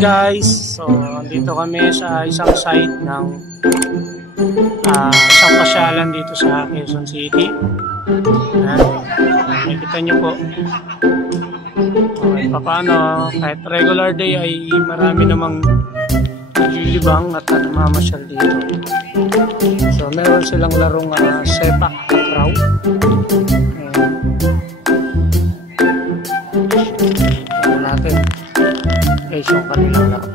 guys, so dito kami sa isang site ng isang pasyalan dito sa Quezon City. Nakikita nyo po paano kahit regular day ay marami namang naglilibang at namamasyal dito. So meron silang larong sepak takraw. Tignan natin guys yung kanilang laro.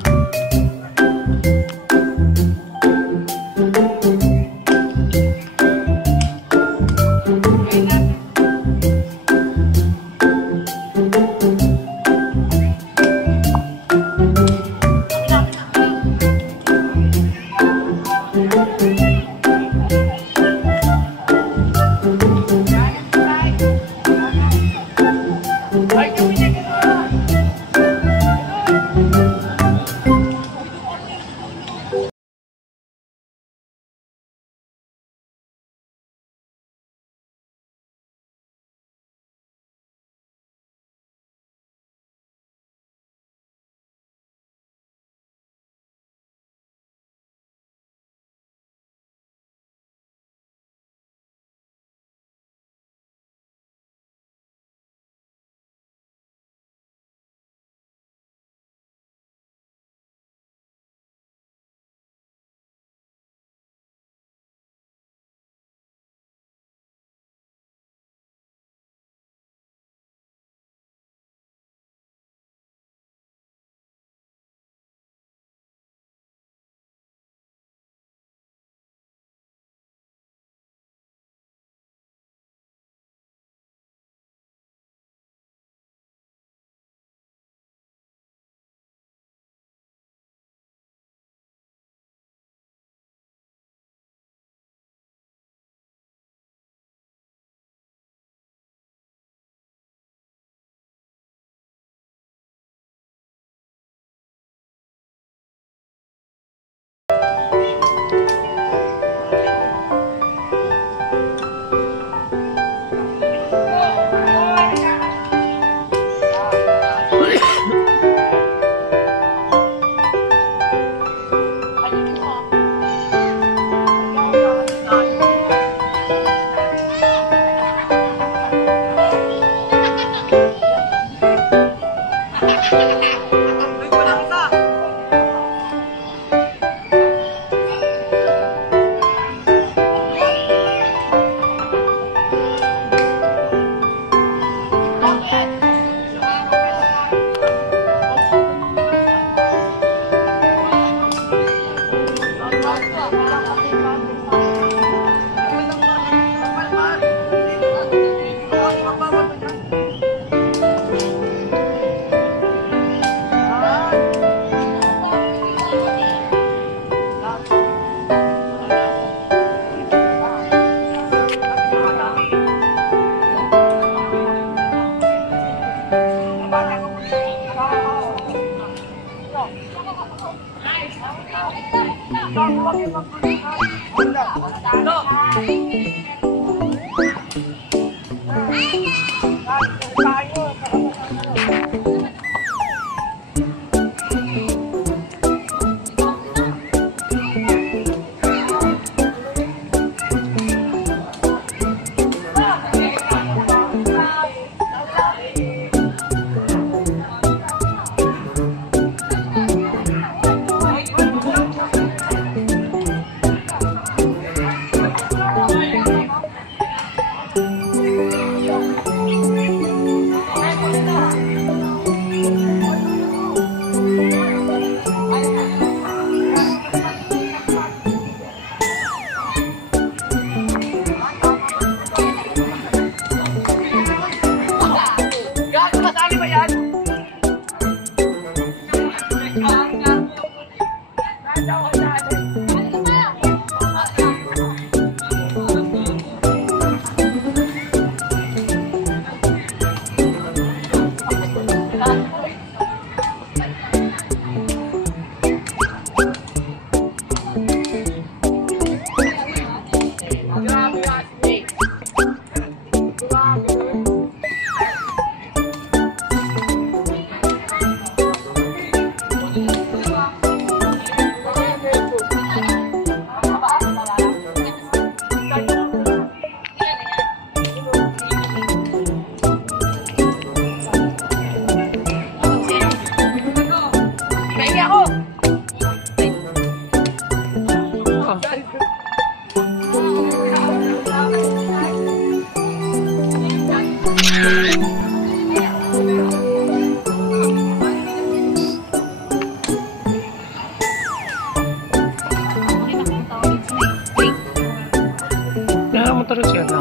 pero siya na.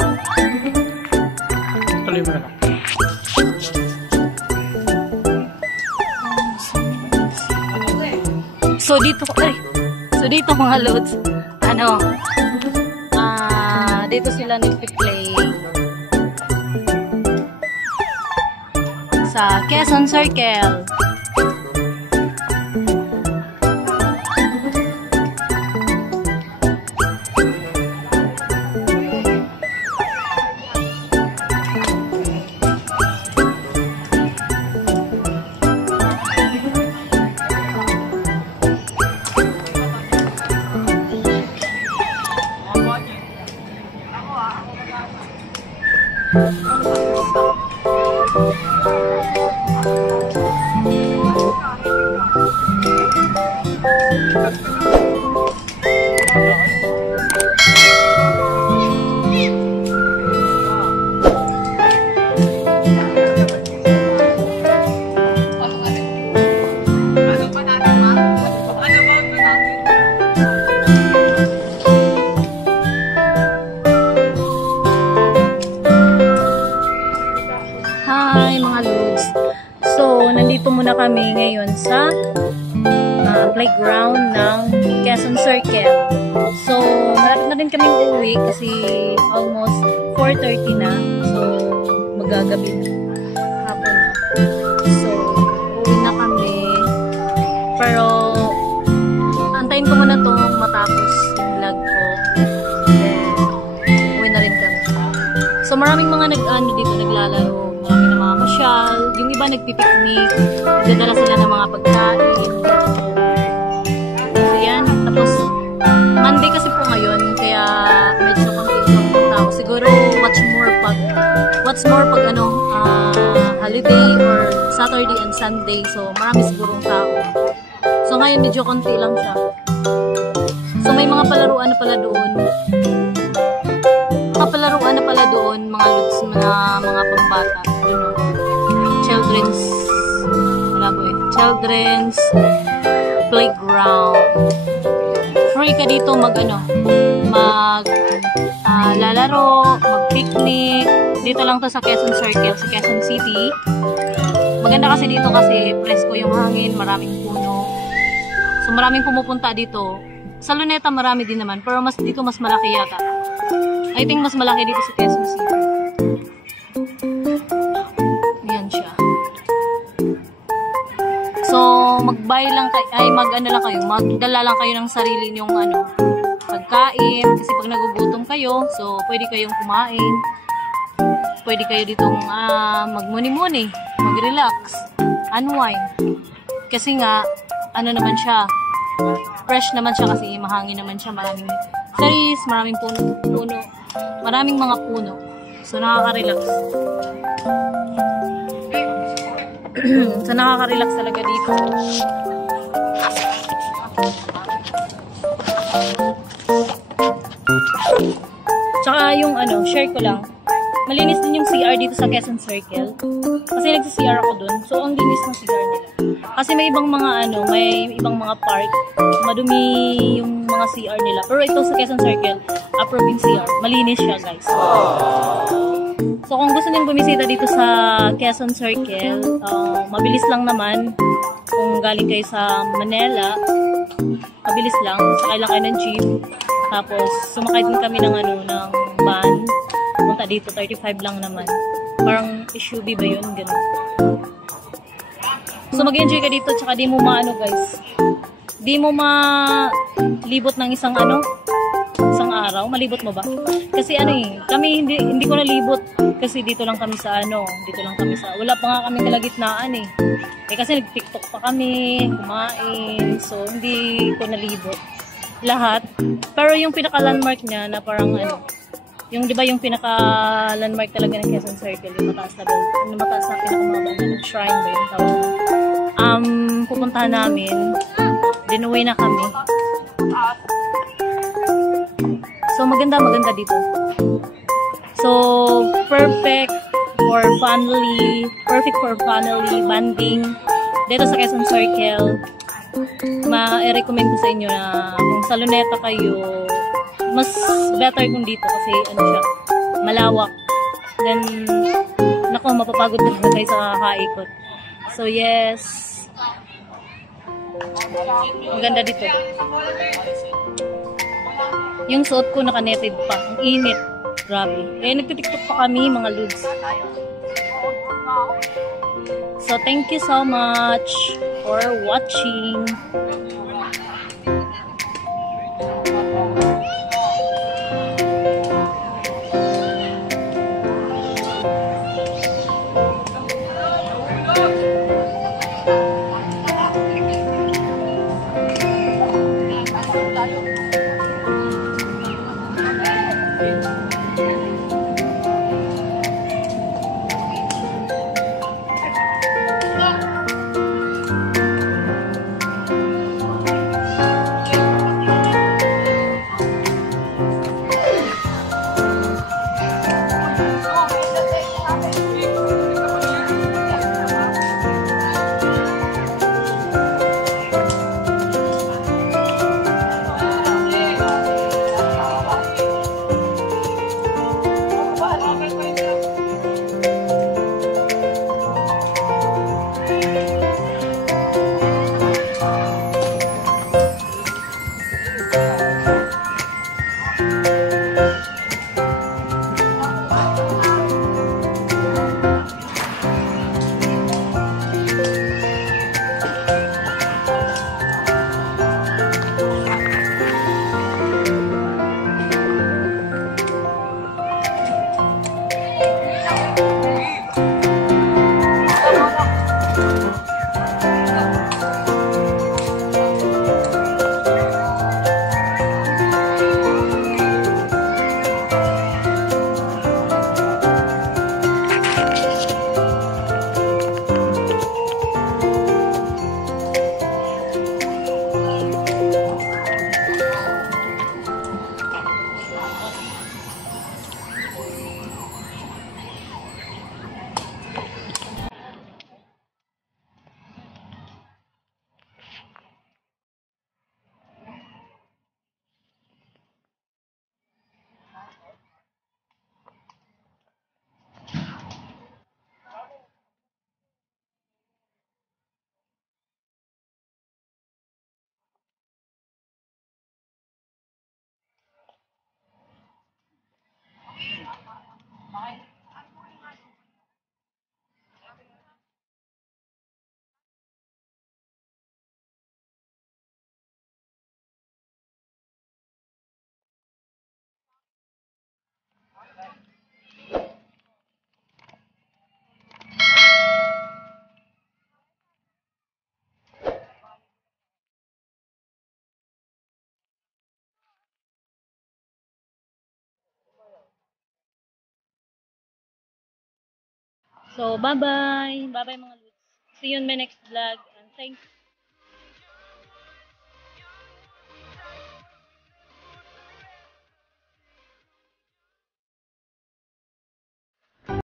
Tuloy mo na lang. So dito mga loads, dito sila nagpi-play sa Quezon Circle. Hi mga lods. So, nandito muna kami ngayon sa playground ng Quezon Circle. So, malapit na rin kami uuwi kasi almost 4:30 na. So, magagabi na. Hapon na. So, uuwi na kami. Pero, antayin ko muna itong matapos yung vlog ko. Then, uuwi na rin kami. So, maraming mga dito naglalaro. Maraming namamasyal. Yung iba nagpipiknik. Nagdadala sila ng mga pagkain. So yan. Tapos, Monday kasi po ngayon. Kaya medyo konti yung tao. Siguro, what's more pag holiday or Saturday and Sunday. So, marami sigurong tao. So, ngayon medyo konti lang siya. So, may mga palaruan na pala doon. Mga lods na mga pambata. Children's playground. Free ka dito lalaro, mag-picnic. Dito lang to sa Quezon Circle, sa Quezon City. Maganda kasi dito kasi presko yung hangin, maraming puno. So maraming pumupunta dito. Sa Luneta marami din naman, pero dito mas malaki yata. I think mas malaki dito sa Quezon City. Yan siya. So, magdala lang kayo ng sarili nyong pagkain. Kasi pag nagugutom kayo, so pwede kayong kumain. Pwede kayo ditong magmuni-muni, mag-relax, unwind. Kasi nga, naman siya, fresh naman siya kasi mahangin naman siya, maraming trees, maraming puno, maraming mga puno. So, nakaka-relax. So, nakaka-relax talaga dito. Tsaka yung share ko lang. Malinis din yung CR dito sa Quezon Circle. Kasi nagsi-CR ako dun. So, ang linis ng CR nila. Kasi may ibang mga park. Madumi yung mga CR nila. Pero ito sa Quezon Circle, approving CR. Malinis siya, guys. So, kung gusto nyo bumisita dito sa Quezon Circle, mabilis lang naman. Kung galing kayo sa Manila, mabilis lang. Sakay lang kayo ng jeep. Tapos, sumakay din kami ng van. Punta dito, 35 lang naman. Parang SUV ba yun? Ganun. So, mag-enjoy ka dito. Tsaka di mo guys. Di mo malibot ng isang araw. Malibot mo ba? Kasi kami hindi ko nalibot. Kasi dito lang kami sa wala pa nga kami kalagitnaan eh. Kasi nag-TikTok pa kami, kumain. So, hindi ko nalibot lahat. Pero yung pinaka-landmark niya na parang yung di ba yung pinaka-landmark talaga ng Quezon Circle, yung mataas na pinakamababa na shrine ba yung tawag. Pupuntahan namin. Dinuwi na kami. So, maganda dito. So, perfect for family bonding dito sa Quezon Circle. Ma-recommend ko sa inyo na kung sa Luneta kayo, mas better kung dito kasi siya, malawak. Then, nako, mapapagod na tayo sa kakaikot. So, yes. Ang ganda dito. Yung suot ko naka-netted pa. Ang init. Grabe. Kaya nagtitiktok pa kami, mga lods. So, thank you so much for watching. So, bye-bye. Bye-bye mga lods. See you in my next vlog. And thanks